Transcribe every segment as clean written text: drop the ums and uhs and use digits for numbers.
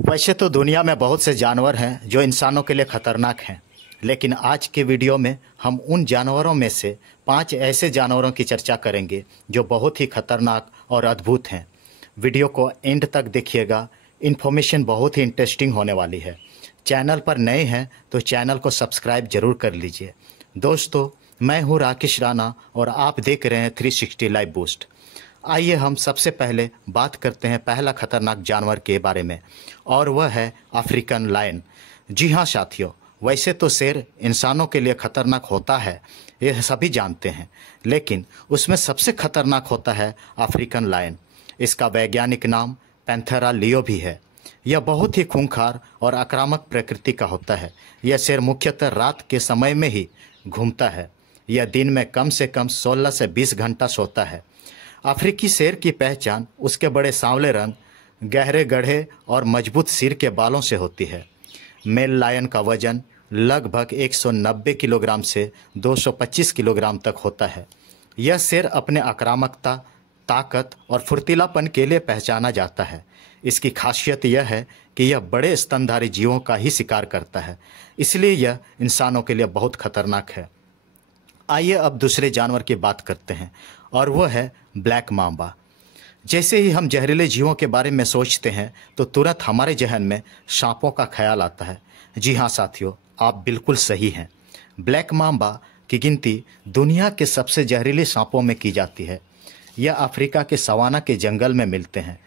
वैसे तो दुनिया में बहुत से जानवर हैं जो इंसानों के लिए खतरनाक हैं, लेकिन आज के वीडियो में हम उन जानवरों में से 5 ऐसे जानवरों की चर्चा करेंगे जो बहुत ही खतरनाक और अद्भुत हैं। वीडियो को एंड तक देखिएगा, इन्फॉर्मेशन बहुत ही इंटरेस्टिंग होने वाली है। चैनल पर नए हैं तो चैनल को सब्सक्राइब जरूर कर लीजिए। दोस्तों, मैं हूँ राकेश राणा और आप देख रहे हैं 360 लाइव बूस्ट। आइए हम सबसे पहले बात करते हैं पहला खतरनाक जानवर के बारे में, और वह है अफ्रीकन लायन। जी हाँ साथियों, वैसे तो शेर इंसानों के लिए खतरनाक होता है, यह सभी जानते हैं, लेकिन उसमें सबसे खतरनाक होता है अफ्रीकन लायन। इसका वैज्ञानिक नाम पैंथेरा लियो भी है। यह बहुत ही खूंखार और आक्रामक प्रकृति का होता है। यह शेर मुख्यतः रात के समय में ही घूमता है। यह दिन में कम से कम 16 से 20 घंटा सोता है। अफ्रीकी शेर की पहचान उसके बड़े सांवले रंग, गहरे गड्ढे और मजबूत सिर के बालों से होती है। मेल लायन का वजन लगभग 190 किलोग्राम से 225 किलोग्राम तक होता है। यह शेर अपने आक्रामकता, ताकत और फुर्तीलापन के लिए पहचाना जाता है। इसकी खासियत यह है कि यह बड़े स्तनधारी जीवों का ही शिकार करता है, इसलिए यह इंसानों के लिए बहुत खतरनाक है। आइए अब दूसरे जानवर की बात करते हैं, और वह है ब्लैक मांबा। जैसे ही हम जहरीले जीवों के बारे में सोचते हैं तो तुरंत हमारे जहन में सांपों का ख्याल आता है। जी हाँ साथियों, आप बिल्कुल सही हैं। ब्लैक मांबा की गिनती दुनिया के सबसे जहरीले सांपों में की जाती है। यह अफ्रीका के सवाना के जंगल में मिलते हैं।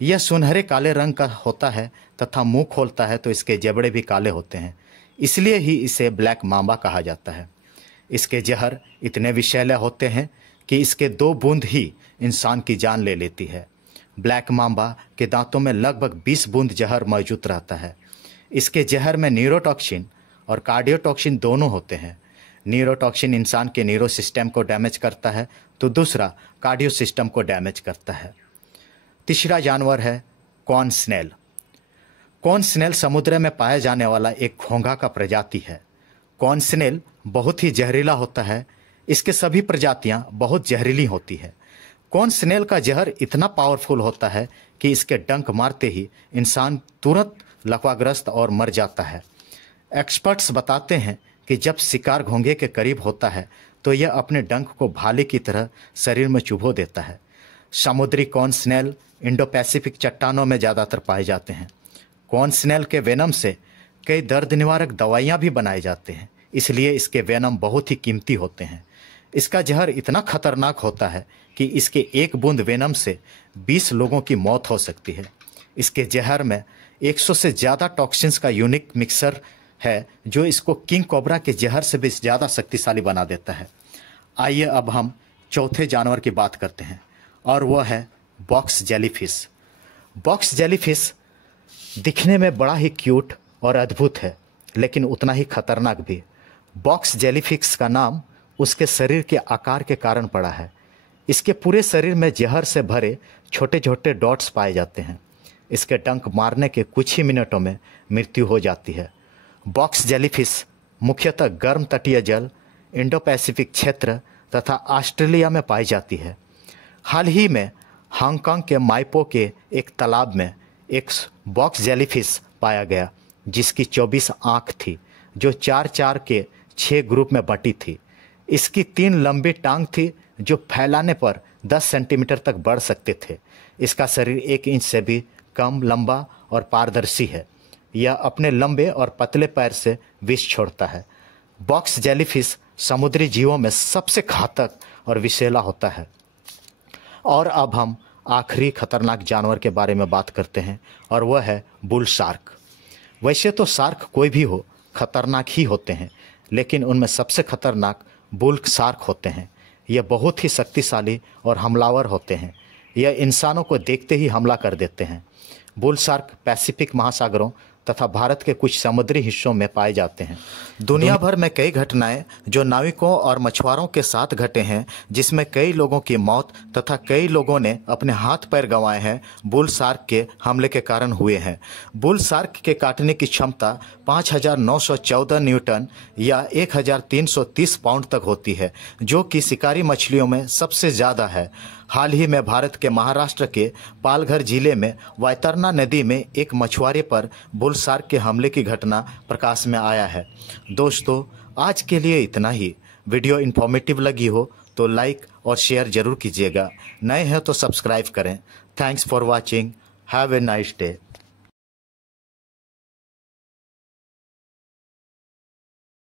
यह सुनहरे काले रंग का होता है तथा मुंह खोलता है तो इसके जबड़े भी काले होते हैं, इसलिए ही इसे ब्लैक मांबा कहा जाता है। इसके जहर इतने विषैले होते हैं कि इसके 2 बूंद ही इंसान की जान ले लेती है। ब्लैक मांबा के दांतों में लगभग 20 बूंद जहर मौजूद रहता है। इसके जहर में न्यूरोटॉक्सिन और कार्डियोटॉक्सिन दोनों होते हैं। न्यूरोटॉक्सिन इंसान के न्यूरो सिस्टम को डैमेज करता है तो दूसरा कार्डियो सिस्टम को डैमेज करता है। तीसरा जानवर है कॉर्न स्नेल। कॉर्न स्नेल समुद्र में पाया जाने वाला एक घोंघा का प्रजाति है। कॉर्न स्नेल बहुत ही जहरीला होता है। इसके सभी प्रजातियां बहुत जहरीली होती है। कॉर्न स्नेल का जहर इतना पावरफुल होता है कि इसके डंक मारते ही इंसान तुरंत लकवाग्रस्त और मर जाता है। एक्सपर्ट्स बताते हैं कि जब शिकार घोंघे के करीब होता है तो यह अपने डंक को भाले की तरह शरीर में चुभो देता है। समुद्री कॉर्न स्नेल इंडो पैसिफिक चट्टानों में ज़्यादातर पाए जाते हैं। कॉर्न स्नेल के वेनम से कई दर्द निवारक दवाइयाँ भी बनाए जाते हैं, इसलिए इसके वेनम बहुत ही कीमती होते हैं। इसका जहर इतना खतरनाक होता है कि इसके 1 बूंद वेनम से 20 लोगों की मौत हो सकती है। इसके जहर में 100 से ज़्यादा टॉक्सिन्स का यूनिक मिक्सर है जो इसको किंग कोबरा के जहर से भी ज़्यादा शक्तिशाली बना देता है। आइए अब हम चौथे जानवर की बात करते हैं, और वह है बॉक्स जेलीफिश। बॉक्स जेलीफिश दिखने में बड़ा ही क्यूट और अद्भुत है, लेकिन उतना ही खतरनाक भी। बॉक्स जेलीफिश का नाम उसके शरीर के आकार के कारण पड़ा है। इसके पूरे शरीर में जहर से भरे छोटे छोटे डॉट्स पाए जाते हैं। इसके डंक मारने के कुछ ही मिनटों में मृत्यु हो जाती है। बॉक्स जेलीफिश मुख्यतः गर्म तटीय जल, इंडो पैसिफिक क्षेत्र तथा ऑस्ट्रेलिया में पाई जाती है। हाल ही में हांगकांग के माइपो के एक तालाब में एक बॉक्स जेलीफिश पाया गया जिसकी 24 आँख थी, जो 4-4 के 6 ग्रुप में बटी थी। इसकी 3 लंबी टांग थी जो फैलाने पर 10 सेंटीमीटर तक बढ़ सकते थे। इसका शरीर 1 इंच से भी कम लंबा और पारदर्शी है। यह अपने लंबे और पतले पैर से विष छोड़ता है। बॉक्स जेलीफिश समुद्री जीवों में सबसे घातक और विषैला होता है। और अब हम आखिरी खतरनाक जानवर के बारे में बात करते हैं, और वह है बुल शार्क। वैसे तो शार्क कोई भी हो खतरनाक ही होते हैं, लेकिन उनमें सबसे खतरनाक बुल शार्क होते हैं। यह बहुत ही शक्तिशाली और हमलावर होते हैं। यह इंसानों को देखते ही हमला कर देते हैं। बुल शार्क पैसिफिक महासागरों तथा भारत के कुछ समुद्री हिस्सों में पाए जाते हैं। दुनिया भर में कई घटनाएं जो नाविकों और मछुआरों के साथ घटे हैं, जिसमें कई लोगों की मौत तथा कई लोगों ने अपने हाथ पैर गंवाए हैं, बुल शार्क के हमले के कारण हुए हैं। बुल शार्क के काटने की क्षमता 5914 न्यूटन या 1330 पाउंड तक होती है, जो कि शिकारी मछलियों में सबसे ज़्यादा है। हाल ही में भारत के महाराष्ट्र के पालघर जिले में वैतरणी नदी में एक मछुआरे पर बुल शार्क के हमले की घटना प्रकाश में आया है। दोस्तों, आज के लिए इतना ही। वीडियो इन्फॉर्मेटिव लगी हो तो लाइक और शेयर जरूर कीजिएगा। नए हैं तो सब्सक्राइब करें। Thanks for watching. Have a nice day.